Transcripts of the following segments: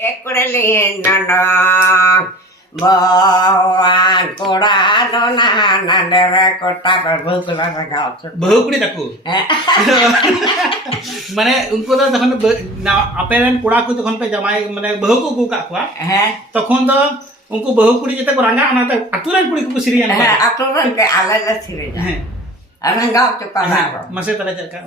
Ekurelin nanang bawan kurado na dere kota berbukula regau. बहुकुड़ी तकु माने उनको तो तखन ना अपेरन कुड़ा को तखन पे जमाई माने बहु को गुका कुआ तखन तो उनको बहुकुड़ी जते को रंगा ना त अतुरन कुड़ी को Syrian aturan ke ala la siri. Regau tu kalau. मसे तरह चका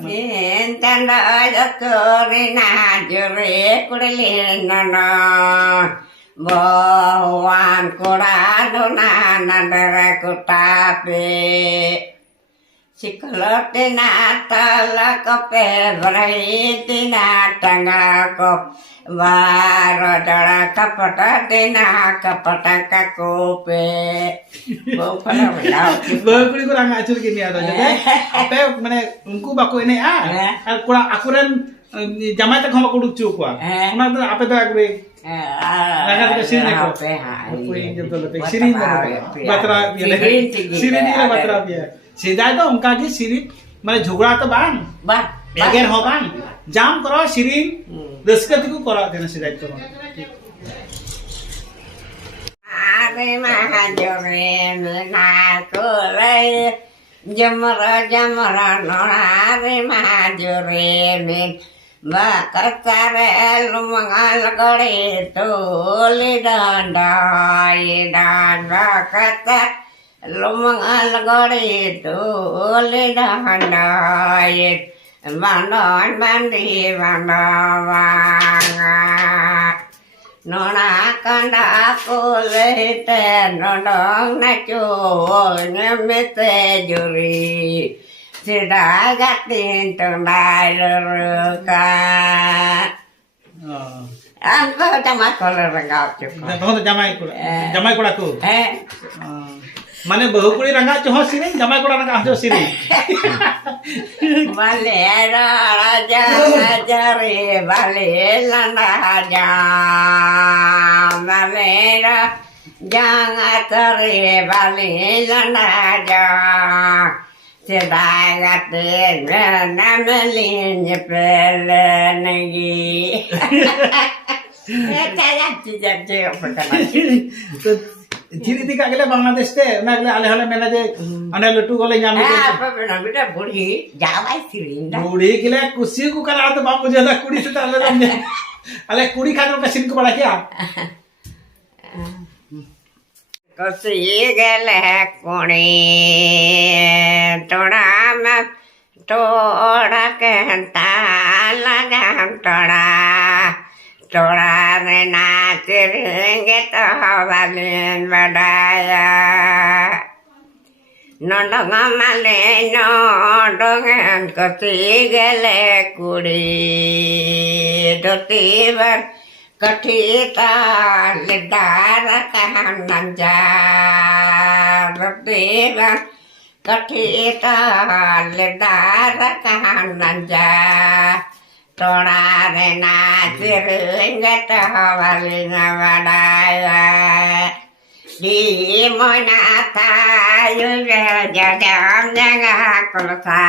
Tanda aja kurina jure kurelin nanang bawan kurado na dere kota pe. Sikolotina tala kope braitina tanga kop varodara kapata tina kapata kakope bopala belau बहुकुड़ी को रंगा अचुर किनी आता जते आपे माने उनको बाको एने और कुड़ा अकुरन जमाई तक हम कुडुक चु कुआ उना तो आपे तो एकबे रंगा तो सिरिन को कोई जब तो लते सिरिन बतरा सिरिन ये बतरा पिया सीधा तो उनका की सिरिन माने झगड़ा तो बांग bah एगेर हो बांग जाम करो सिरिन रस्कत को करा देना सीधा तो Are mahajore na kule jamara nora mahajore min bakatare lumangal gori tuli dandai danda kata lumangal gori tuli dandai manon mandi mandawanga nona kanda kulete nonong na chu nyamete juri sidagatin tundai ruka anko tamat koler rengau cukup तो जमाई कोड़ा को माने बहुकुड़ी रंगा चो Sirin जमाई कोड़ा रंगा चो Sirin Valera raja jari valena raja valera jangan teri valena raja sedagatin namelin pelenegi kayak cincin pertama धीरे धीरे अगले बांग्लादेश ते ना अगले आले हले मेला जे अने लट्टू गोले ᱧᱟᱢ apa benar benar budi jawai sirinda बूढ़ी के लिए कुसी को करा तो बाप मुझे ना कुड़ी से डाल दे अले कुड़ी खाने का सिन को बड़ा क्या कुसी गले कुड़ी तोड़ा में तोड़ा कहता लगा तोड़ा तोड़ा रे नाचेंगे तो वालिन बड़ाया नोंडोंग माले नोंडोंग कसी गले कुड़ी दोतीवर कठीता लिदार कहन जा दोतीवर कठीता लिदार कहन जा तोड़ा रे नाचेंगे तो वालिन बड़ाया di mana tayu jadam jaga kulsa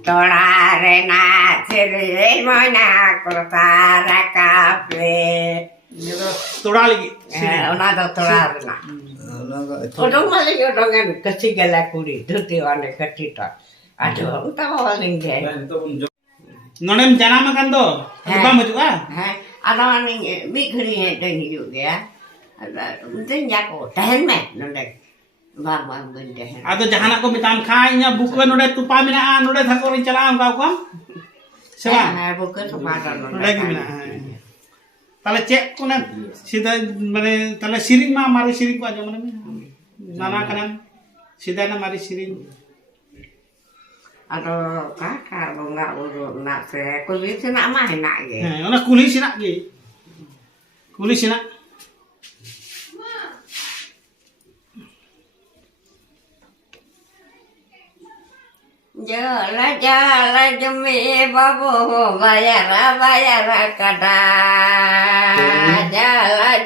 tolarena siri mana kulsa rakape तोड़ा लगी ona do tolarena odong mali odongan kesigala kuri duti wane ketita aduh uta waling ge नोनेम जाना मकान दो रुपा Majua ada ning mikri hedeng juga mungkin jago tahan meh nonde bang bende आदो जहाना को मिताम खाई nya buku नोडे तुपा मिना नोडे थको रि चला हम काउ कम सेवा bukan sepadan नोडे की मिना ताले चेक कोना सीधा माने ताले सिरिंग मा मारी सिरिंग को आजो माने नाना कनन सीधा ना मारी सिरिंग aduh kakak bunga urut nak se kulit nak mah nak ge ona kuli sinak ge kuli sinak jala jemi babu bayara kada jala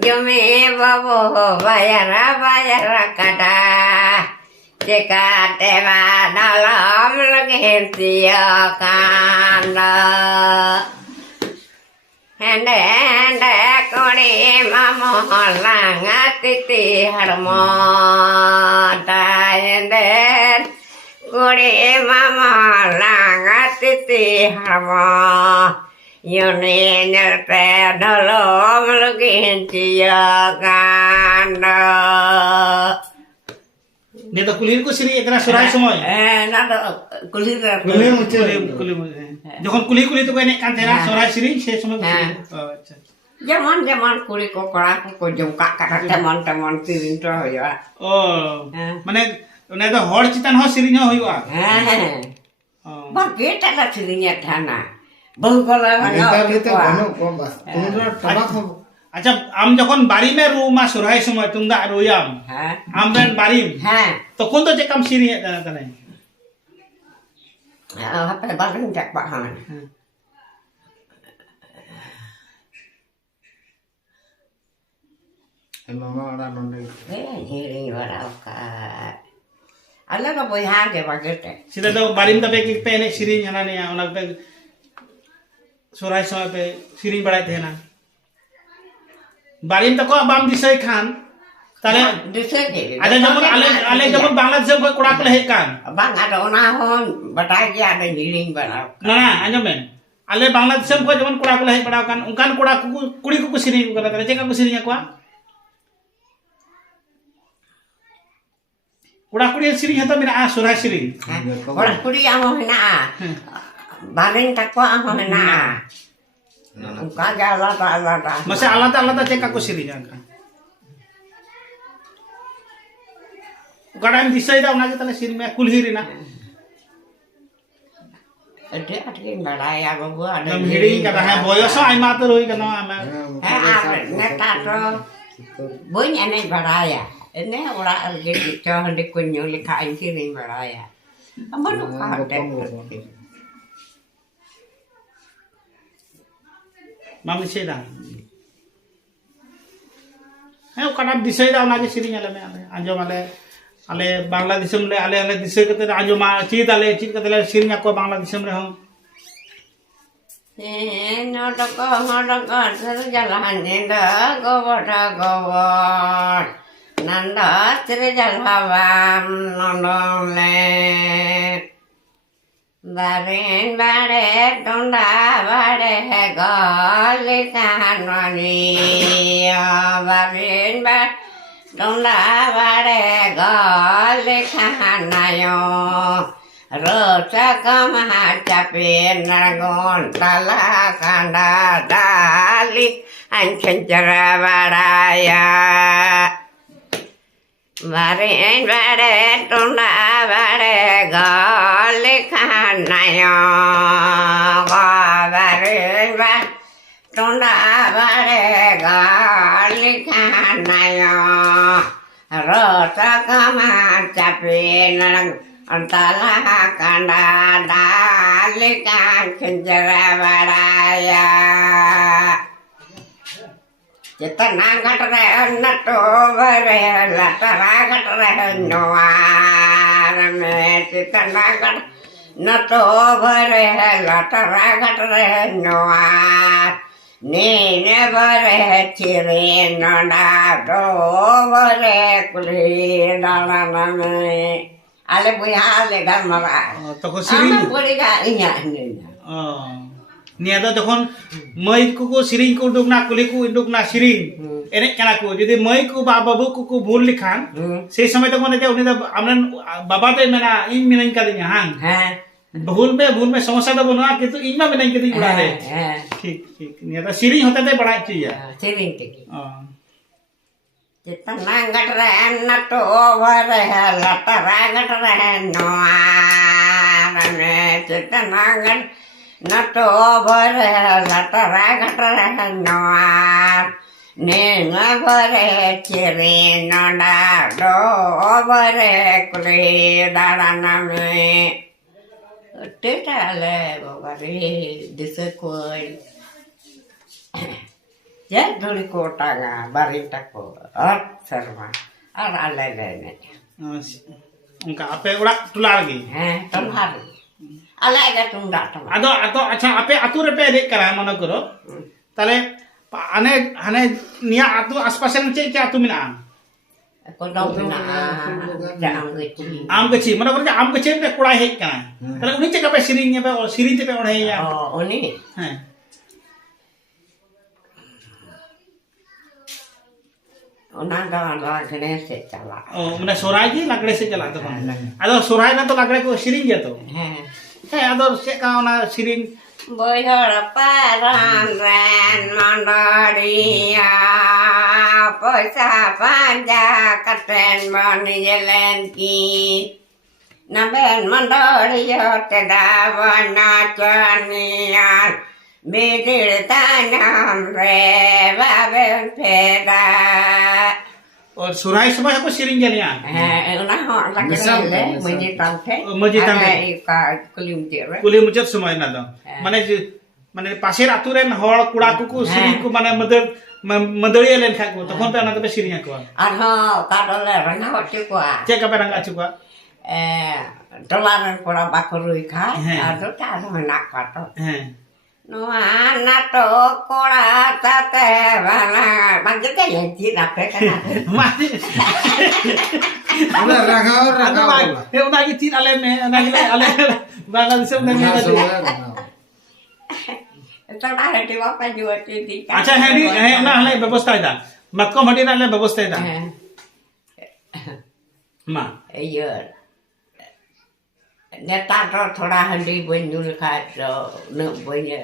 jemi babu bayara kada jika tewa dalam lagi siakan hende hende kuri mamo langa titi harmo da hende kuri mamo langa titi harmo yuni nyerte dolom lugin ciyokan Dia tu kulir ku siri ekra surai semua. nado kulir Kulir muncul kulir. Jokon kulir tu kau enek kan tera surai siri saya semua kulir. Oh acha. Zaman kuri kokora ko jongka kata teman tirin to ya. Oh. Mane one tu hor citan ho siri nya hoyua. Oh. Bagi tala sirinya dhana. Bahu kala अच्छा आम जखन बारी में रू मा सुराई समय तुंदा रोयाम आम रेन बारी तो कौन तो चेकम सिरी है तना तने apa bareng jak bahan mama ora nonde hiring waraka ala ka boy hage bagete सीधा तो बारी में तबे की पेने सिरी हना ने ओना पे सुराई समय पे सिरी बड़ाई थे ना बारीम तक बाम दिसै खान ताले दिसे के ada zaman ale zaman Bangladesh ko kura ko he kan bang ada ona hon batai ge ada hiring barau na anjam men ale Bangladesh ko zaman kura ko he badau kan unkan kura ku kuri ku siri ko kata ceka ku siri nya ko kura kuri siri hata mira a surai siri kura kuri amo na bareng takwa amo na kagak lata masih alata cek aku sirinya kan kadang bisa ida nagi tane siri me kulhiri na ada yang baraya babu ada nam hiri kata ha boyoso ai ma to roi kana ama neta to bonya ne baraya ini ora lagi cho hendak kunyo lika siri baraya amano ka mami seda hai kadang bisa ida nagi sirinya le me anjo male ale Bangladesh le ale disai kate anjo ma chit kate le sirinya ko Bangladesh re hom no doko jalan nenda gobot nanda tere jalan nondong le barin bare tonda bare galikan wani barin bare tonda bare galikan nayo rosa kama capin nargon tala kanda dali ancencara baraya barin bare tonda bare galikan nayo barin bare tonda bare galikan nayo rosa kama capin nargon antala kanda dalikan kenjara baraya Cetana katre nato bare latara katre noar me cetana katre nato bare latara katre noar ne bare chire nanda do bare kuli dalana me ale punya ale gamara toko siri boleh gak inya oh ni ada jokon mai ku siring ku duk na kuli ku induk na siring enek kana ku jodi mai ku babu ku bhul likhan sei samay tak mane je uni da amran baba te mena in minain kadinya hang भूल में समस्या तो बनवा किंतु इनमा में नहीं कितनी बड़ा है ठीक नहीं तो सिरिंग होता है बड़ा चाहिए सिरिंग टिकी जितना गट रहे न तो ओवर है लटरा गट रहे नोआर में जितना गट न तो ओवर है लटरा गट रहे नोआर ने न भरे चिरे नडा दो ओवर कुले दाना में Teta le bari desa koi. Ya dulu kota ga bari tako. Serma. Ara le ne. Unka ape urak tular lagi. Tular. Ala ga tunda tama. Ado अच्छा ape atur pe dek kara mana karo. tale ane nia atu aspasen cek atu mina Kodok menaa jam kecil. am kecil mana kerja am kecil pe kurai hek kana tale uni cek apa siringnya pe siring te pe orang ya Oh, ini. Ona dah lagre se chala. Oh, mana sorai ji lagre se chala to ado sorai na to lagre ko siring ya to ado cek ka ona siring Boyor paran ren mandaria poisa panja katen bani jelen ki naben mandaria te davana chanian bidir tanam re baben peda और सुराई समय को सिरिंग जलिया una ho lagre le mujhe tamte ka कुली मुचत समय ना दो माने पासे रातु rain हड़ कुड़ा को सिरिंग को माने मदड़िया लेन खा को तखन पे ना तो सिरिंग को arho kadole ranga hotu kwa check पे रंगा चुका dolaran kura bakurui kai ado ta no nak kato no anato kura tate bala bangke ya ji rape kana mati Udah ragao. हे उना की तीन आले में ना आले बांग्लादेश में नहीं to da hati bapa jual ti अच्छा है नी है ना हले व्यवस्था है मत को मटी ना हले व्यवस्था है मां iya neta to thoda handi bonjul kha to ne bonya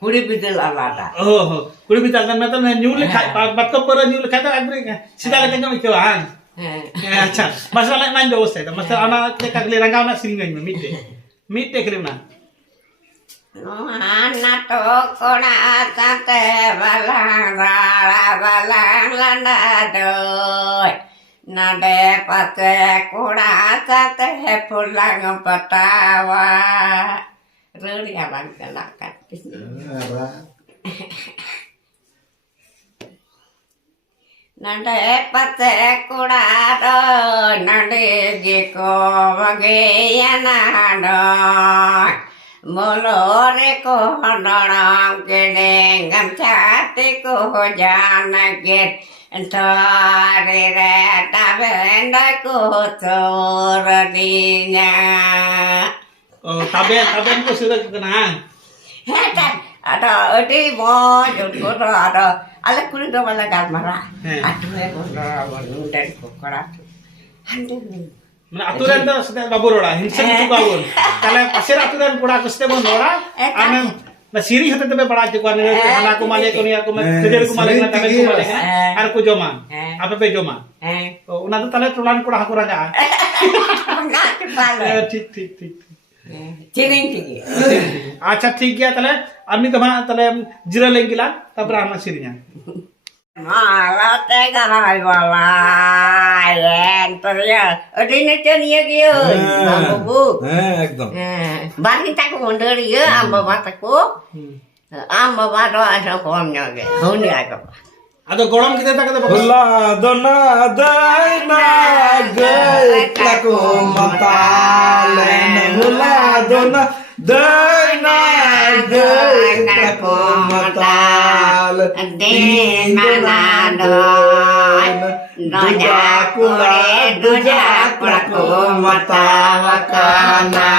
kuri bidel alada ओहो कुड़ी भी चलता मैं तो न्यू लिखा बात को पर न्यू लिखा था अग्री सीधा लेके जाओ क्यों हां अच्छा मसाला ना व्यवस्था है मसाला आना के कगले रंगा ना सिरिंग में मीट टेक लेना no anato kora tate bala bala landa doi nade pate kora tate pulang patawa ruri abang kelakat nade pate kora do nade jiko bagayana do molore ko dorang kedeng gam chate ko jana get entare re tabenda ko toradinya taben को सुरत करना heta ada odi mo jut ko ada ala kuri do bala gal mara atu e ko dan ko kara handu মানে আতুরেন তো সেটা বাবুরোড়া হিংসা কিছু বাবুর তাহলে পাশের আতুরেন পোড়া কষ্টে বন নোড়া আমি না সিরি হতে তবে বড়া চুকা নে হানা কো মালে কোনিয়া কো তেজের কো মালে না তবে কো মালে আর কো জমা আপে पे জমা তো ওনা তো তাহলে টোলান কোড়া হাকুরা যা না পালে ঠিক ঠিক ঠিক চিনিং ঠিক আচ্ছা ঠিক গিয়া তাহলে আমি তো তাহলে জিরা লেঙ্গিলা তারপর আমরা Syria Malah tega hai balai enter ya. Adine chaniya gyo. Babu. Ekdom. Bani tak mundur ya amba mataku. Amba bado asa komnya ge. Honi aja. Ado gorom kita tak ada Hula dona daina gaitlaku matalen hula dona daina gaitlaku matal Din manado. Doja kuraku matawakana.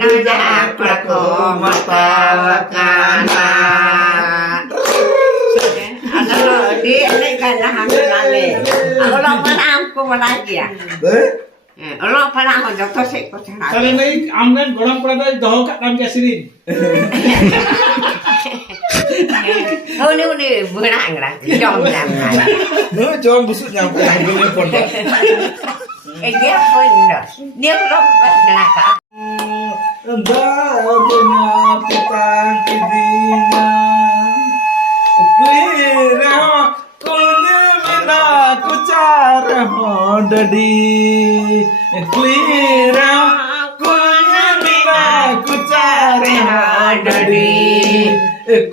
Doja kuraku matawakana. Ano di alay ka na hamil alay. Ano pa na ako malagi ah. Ano pa na ako doktor sa ko sa. তাহলে নাই আমগান গরম করে দেয় দহ কাম কে Sirin Uni benang lah, jom jam lah. Nuh jom busuk nyampe gini pondok. Dia pun dia belum pernah kah? Punya petang kidinya Kuira kunya mina kucara mondadi Kuira kunya mina kucara mondadi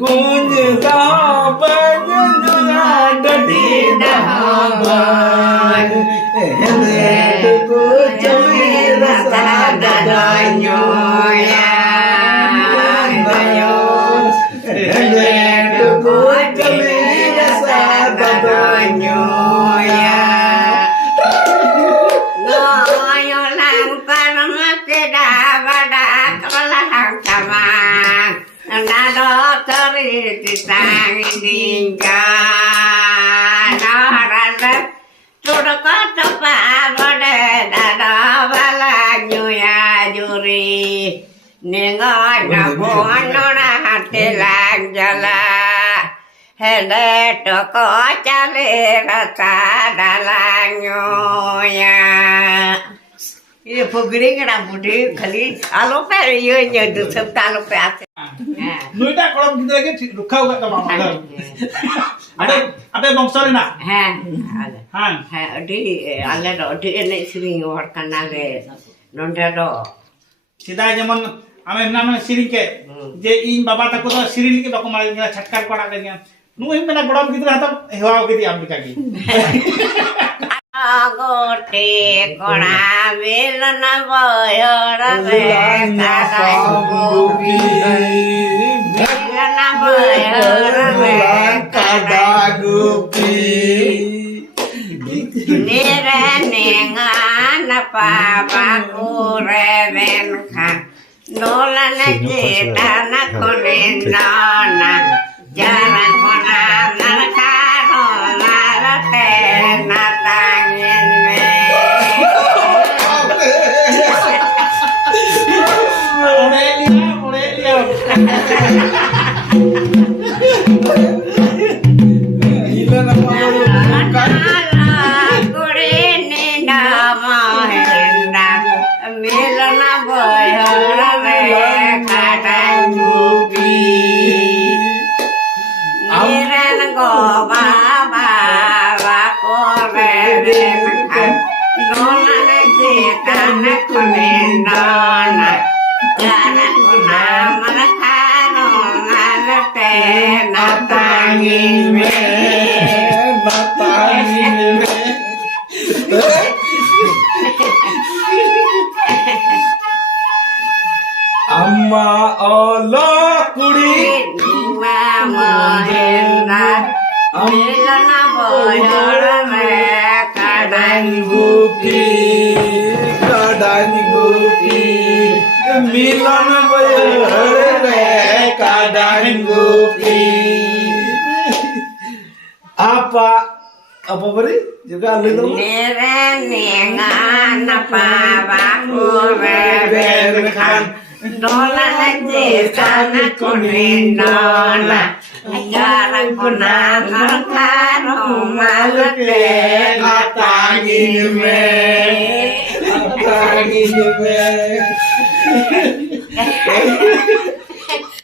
Kunya dabanya nyadadi dahaban Hele ku jami rasa dadanya ya nado cerita sang dingka narada sudah kata pagode nado balanyu ya juri nengai nabon nona hatilang jala hende toko cale rasa dalanyo ya. ये फुगड़ी के ना बुढ़ी खाली आलो पे ये जो सब तालो पे आते हैं नुईटा कोड़म किधर के रुखा हुआ तो मामा अबे बंसोरी ना हैं हाँ हैं अड़ी आले रो अड़ी नहीं सिरिंग और करना ले नोंडे रो सीधा जमन हमें ना सिरिंग के जे इन बाबा तक तो सिरिंग के बाको मारे के छटकार कोड़ा के नु इन मेना कोड़म किधर आता हेवा के दी अमेरिका की गोटे कोड़ा मिलन बयर मिलन बयर निरे नेंगा न पापा कुरे बेन खा नोलन चेता न कोने नाना जरा कोना नरका रो नारते नातांगेन में Morelia Gila nama lu bukan कुड़ी ने नाम हेंदा मिलन बयर में काटांगू निरन गो बाबा को रे नोलन जेता न कोने नाना जाना कोना मन खानो नालते नातांगी में Amma Allah kudi Nima Mahendra Milana Boyara Me Kadang Gupi Kadang Gupi Milan bayar Kadang Gupi Apa beri juga lu Nere Nengan Apa Baku Rebekan Dola Haji Sana Kunin Dola Jarang Kuna Narkano Malate Atangi me Atangi me